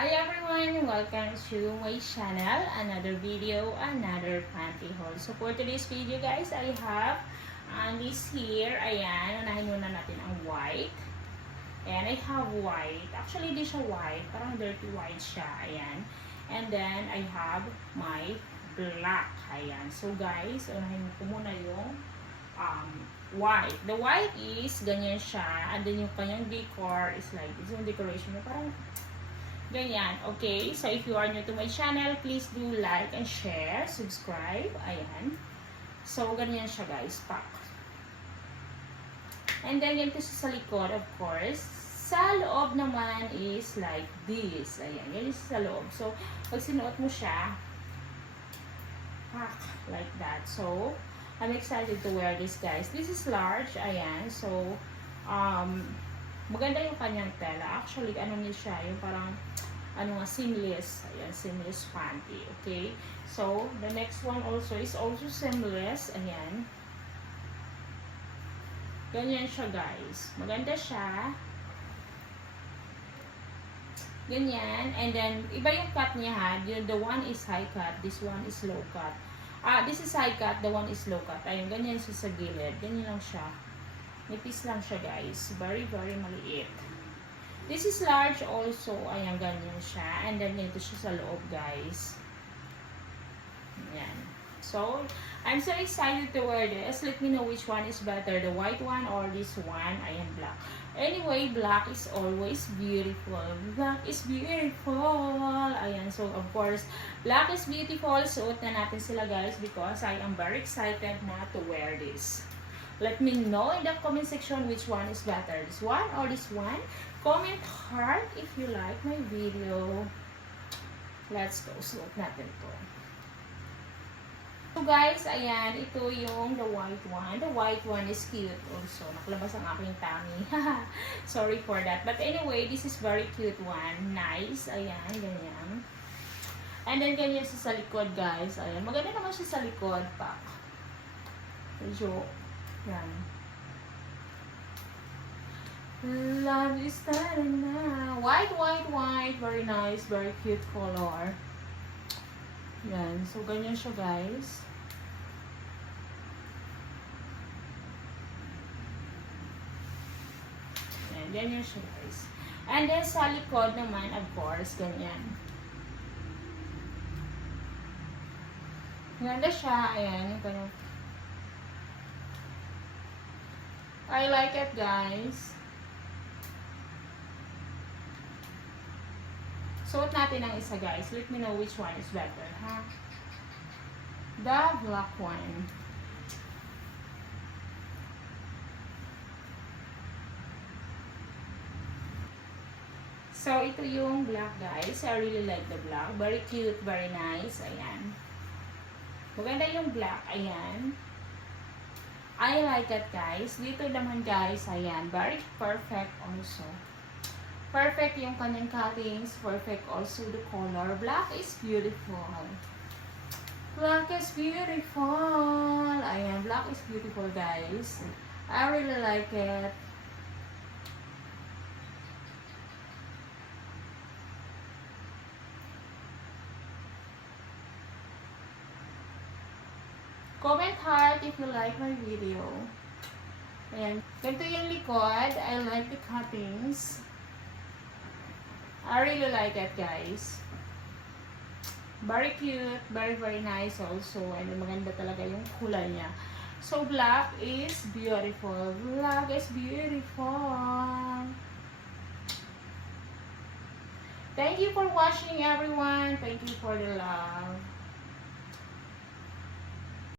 Hi everyone! Welcome to my channel. Another video, another panty haul. So for today's video guys, I have this here. Ayan, unahin muna natin ang white. And I have white. Actually, di siya white. Parang dirty white siya. Ayan. And then, I have my black. Ayan. So guys, unahin ko muna yung white. The white is ganyan siya. And then yung kanyang decor is like, it's yung decoration na parang ganyan. Okay, so if you are new to my channel, please do like and share, subscribe. Ayan. So, ganyan siya guys, pack. And then, ganito sa likod, of course. Sa loob naman is like this. Ayan, yan is sa loob. So, pag sinuot mo siya, pack, like that. So, I'm excited to wear this guys. This is large, ayan. So, maganda yung kanyang tela. Actually, ano niya siya, yung parang, seamless. Ayan, seamless panty. Okay? So, the next one also is also seamless. Ayan. Ganyan siya, guys. Maganda siya. Ganyan. And then, iba yung cut niya, ha. The one is high cut. This one is low cut. This is high cut. The one is low cut. Ayun, ganyan siya sa gilid. Ganyan lang siya. Nipis lang siya guys. Very, very maliit. This is large also. Ayan, ganyan siya. And then, ito siya sa loob guys. Ayan. So, I'm so excited to wear this. Let me know which one is better. The white one or this one. Ayan, black. Anyway, black is always beautiful. Black is beautiful. Ayan, so of course, black is beautiful. Suot na natin sila guys because I am very excited na to wear this. Let me know in the comment section which one is better, this one or this one. Comment heart if you like my video. Let's go. Suot natin to. So guys, ayan, ito yung the white one. The white one is cute also. Nakalabas ang aking tummy. Sorry for that. But anyway, this is very cute one. Nice. Ayan, ganyan. And then ganyan siya sa likod guys. Ayan, maganda naman siya sa likod. Pak. Medyo yan. Love is starting now. White, white, white. Very nice. Very cute color. Yan. So, ganyan siya, guys. Yan. Ganyan siya, guys. And then, sa likod naman, of course, ganyan. Ganda siya. Ayan. Yung ganyan. I like it, guys. Suot natin ang isa, guys. Let me know which one is better, ha? The black one. So, ito yung black, guys. I really like the black. Very cute, very nice. Ayan. Maganda yung black. Ayan. I like it guys. Dito naman guys, ayan, very perfect also. Perfect yung kanyang cuttings, perfect also the color. Black is beautiful. Black is beautiful. Ayan, black is beautiful guys. I really like it. Comment heart if you like my video. Ayan. Ganito yung likod. I like the cuttings. I really like it, guys. Very cute. Very, very nice also. And maganda talaga yung kulay niya. So, black is beautiful. Black is beautiful. Thank you for watching, everyone. Thank you for the love.